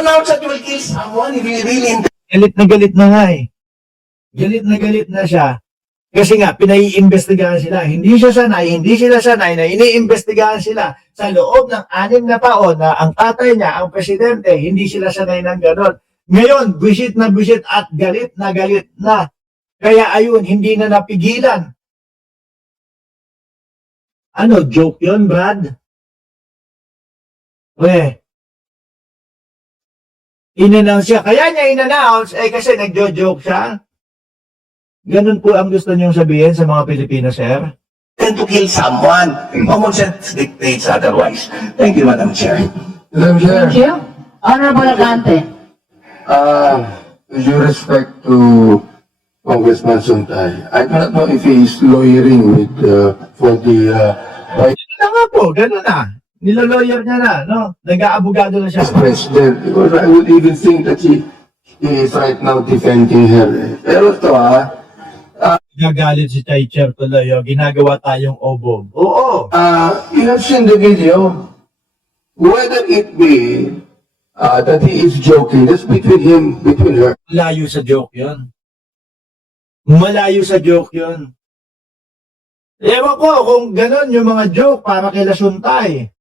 announce that you will kill someone if you really intend. Galit na nga eh. Galit na siya. Kasi nga, pinaiimbestigahan sila. Hindi sila sanay na iniimbestigahan sila sa loob ng 6 na taon na ang tatay niya, ang presidente, hindi sila sanay ng ganon. Ngayon, buwisit at galit na. Kaya ayun, hindi na napigilan. Ano, joke yun, Brad? In-announce siya. Kaya niya in-announce, kasi nagjo-joke siya. Ganun po ang gusto niyong sabihin sa mga Pilipino, sir? To kill someone. Common sense dictates otherwise. Thank you, Madam Chair. Madam Chair, Thank you. Honorable Agante. with due respect to Congressman Suntay, I cannot know if he is lawyering with for the Ganun na nga po, ganun na. Nilolawyer niya na, no? Nag-aabogado na siya. Vice President, because I would even think that he is right now defending her. Pero ito Nagalit si Chay Chair tuloy, ginagawa tayong obog. Oo. you have seen the video. Whether it be that he is joking, that's between her. Malayo sa joke yun. Malayo sa joke yun. Ewan ko kung ganun yung mga joke para kila Suntay.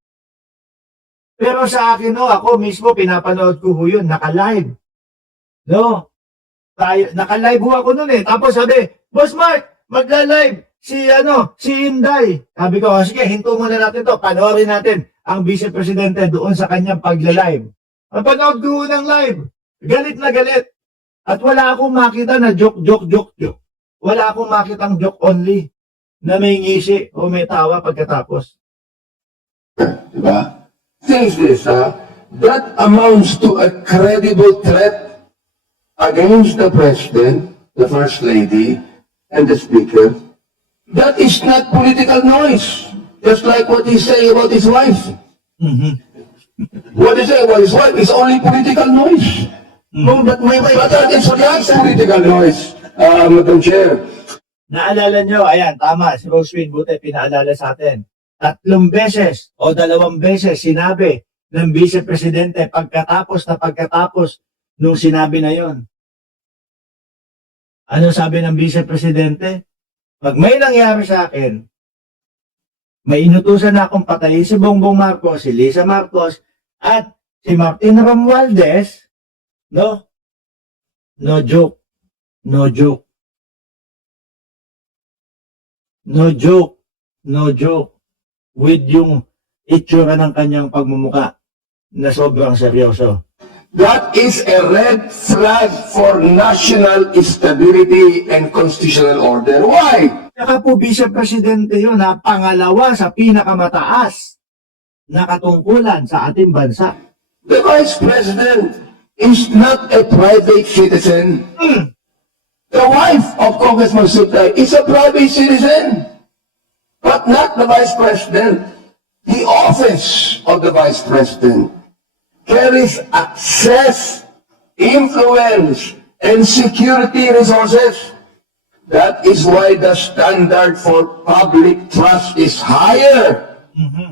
Pero sa akin, ako mismo, pinapanood ko yun, naka-live. No? Naka-live ako nun eh. Tapos sabi, Boss Mark, magla-live si Inday. Sabi ko, sige, hinto muna natin to. Panoorin natin ang Vice Presidente doon sa kanyang pagla-live. Napanood ko ng live. Galit na galit. At wala akong makita na joke. Wala akong makitang joke only na may ngisi o may tawa pagkatapos. Diba? Things this, that amounts to a credible threat against the President, the First Lady, and the Speaker. That is not political noise. Just like what he's saying about his wife. What he say about his wife is only political noise. No, but that is not political noise, Madam Chair. Naalala nyo, ayan, tama, si Roswin, buti pinaalala sa atin. 3 beses o 2 beses sinabi ng Vice Presidente pagkatapos nung sinabi na yon. Ano sabi ng Vice Presidente? Pag may nangyari sa akin, may inutusan na akong patayin si Bongbong Marcos, si Lisa Marcos, at si Martin Romualdez, no? No joke. No joke. No joke. No joke. With yung itsura ng kanyang pagmumuka na sobrang seryoso. That is a red flag for national stability and constitutional order. Why? Saka po, Vice Presidente yun, pangalawa sa pinakamataas na katungkulan sa ating bansa. The Vice President is not a private citizen. The wife of Congressman Suntay is a private citizen, but not the Vice President. The office of the Vice President carries access, influence, and security resources. That is why the standard for public trust is higher,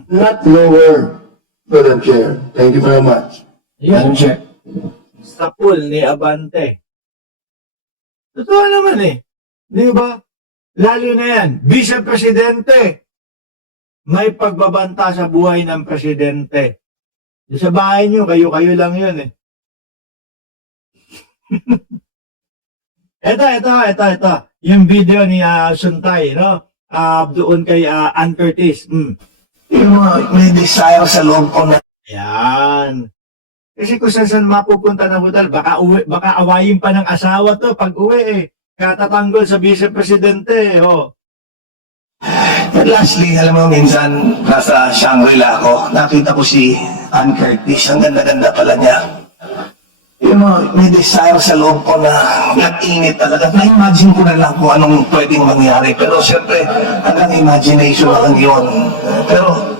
not lower. Madam Chair, thank you very much. Yan. Madam Chair. Sa pool ni Abante. Totoo naman eh. Di ba? Lalo na yan, Vice Presidente. May pagbabanta sa buhay ng Presidente. Sa bahay nyo, kayo lang yun eh. Ito. Yung video ni Suntay, no? Doon kay Ann Curtis. May desire sa loob ko na Yan. Kasi kung saan mapupunta na hotel, baka awayin pa ng asawa to pag uwi eh. Katatanggol sa Vice Presidente, oh. And lastly, alam mo, minsan nasa Shangri-La ako, nakita ko si Ann Curtis, ang ganda-ganda pala niya. May desire sa loob ko na nag-init talaga. Na-imagine ko na lang kung anong pwedeng mangyari. Pero siyempre, hanggang imagination lang yun. Pero,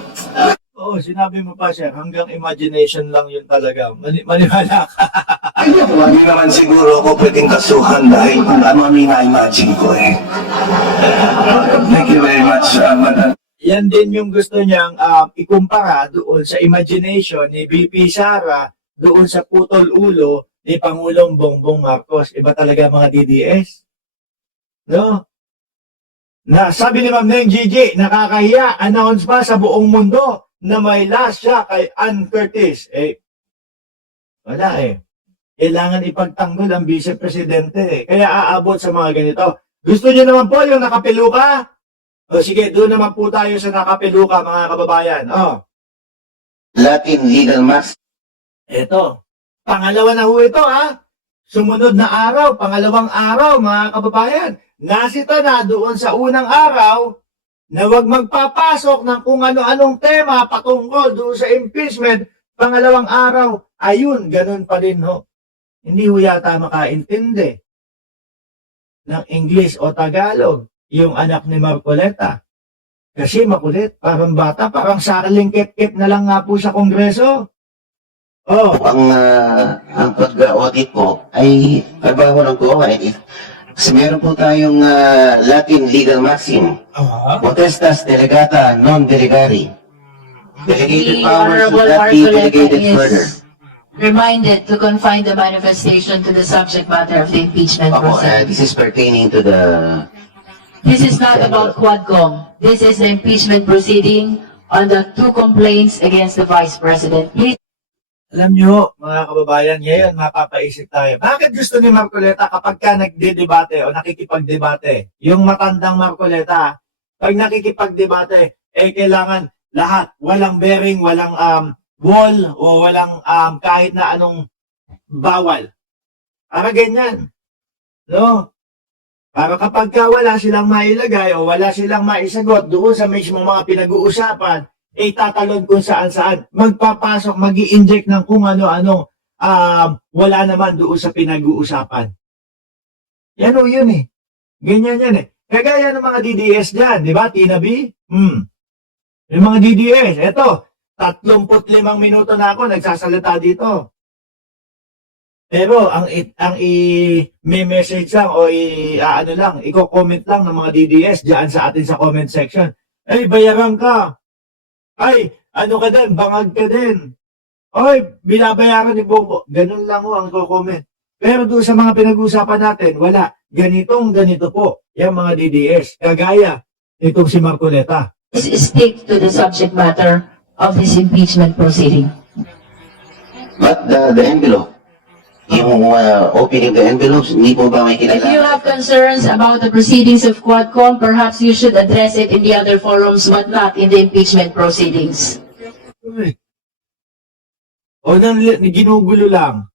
Oo, sinabi mo pa siya, hanggang imagination lang yun talaga. Maniwala ka. hindi naman siguro ako pwedeng kasuhan dahil kung ano ang ina-imagine ko eh. Thank you very much, Madam. Yan din yung gusto niyang ikumpara doon sa imagination ni VP Sara doon sa putol ulo ni Pangulong Bongbong Marcos. Iba talaga mga DDS. No? Na sabi ni Ma'am Neng Gigi, nakakahiya, announce pa sa buong mundo na may last siya kay Ann Curtis. Wala Kailangan ipagtanggol ang Vice Presidente. Kaya aabot sa mga ganito. Gusto niyo naman po yung nakapeluka? O sige, doon naman po tayo sa nakapeluka, mga kababayan. Latin legal max. Ito. Pangalawa na ho ito, Sumunod na araw, pangalawang araw, mga kababayan. Nasita na doon sa unang araw na huwag magpapasok ng kung ano-anong tema patungkol doon sa impeachment. Pangalawang araw, ayun, ganun pa rin ho. Hindi ho yata makaintindi ng English o Tagalog yung anak ni Marcoleta. Kasi makulit, parang bata, parang sakaling kit-kit na lang nga po sa Kongreso. Ang pag-audit po ay trabaho ng COA. Kasi meron po tayong Latin legal maxim. Potestas delegata non delegari. Delegated The powers should Honorable not be Marcoleta delegated further. is reminded to confine the manifestation to the subject matter of the impeachment Opo, proceeding. this is pertaining to the... This is not about Quadcom. This is the impeachment proceeding on the 2 complaints against the Vice President. Please. Alam nyo, mga kababayan, ngayon mapapaisip tayo. Bakit gusto ni Marcoleta kapag ka nagdedebate o nakikipagdebate? Yung matandang Marcoleta, pag nakikipagdebate, kailangan lahat. Walang bearing, walang wall, o walang kahit na anong bawal. Para ganyan. No? Para kapag ka wala silang mailagay o wala silang maisagot doon sa mismo mga pinag-uusapan, tatalon kung saan-saan. Magpapasok, mag-i-inject ng kung ano-ano. Wala naman doon sa pinag-uusapan. Yan o yun Ganyan yan Kagaya ng mga DDS dyan, di ba? Tina B? Yung mga DDS, eto, 35 minuto na ako nagsasalita dito. Pero ang i-message lang o i-comment lang ng mga DDS diyan sa atin sa comment section. Ay, bayaran ka. Ay, ano ka din, bangag ka din. Ay, binabayaran ni Bongo. Ganun lang ang comment. Pero doon sa mga pinag-uusapan natin, wala. Ganito po. Yung mga DDS. Kagaya itong si Marcoleta. Stick to the subject matter of this impeachment proceeding. But the envelope, yung opening the envelopes, hindi po ba may If you kinalaman? have concerns about the proceedings of Quadcom, perhaps you should address it in the other forums, but not in the impeachment proceedings. O ginugulo lang.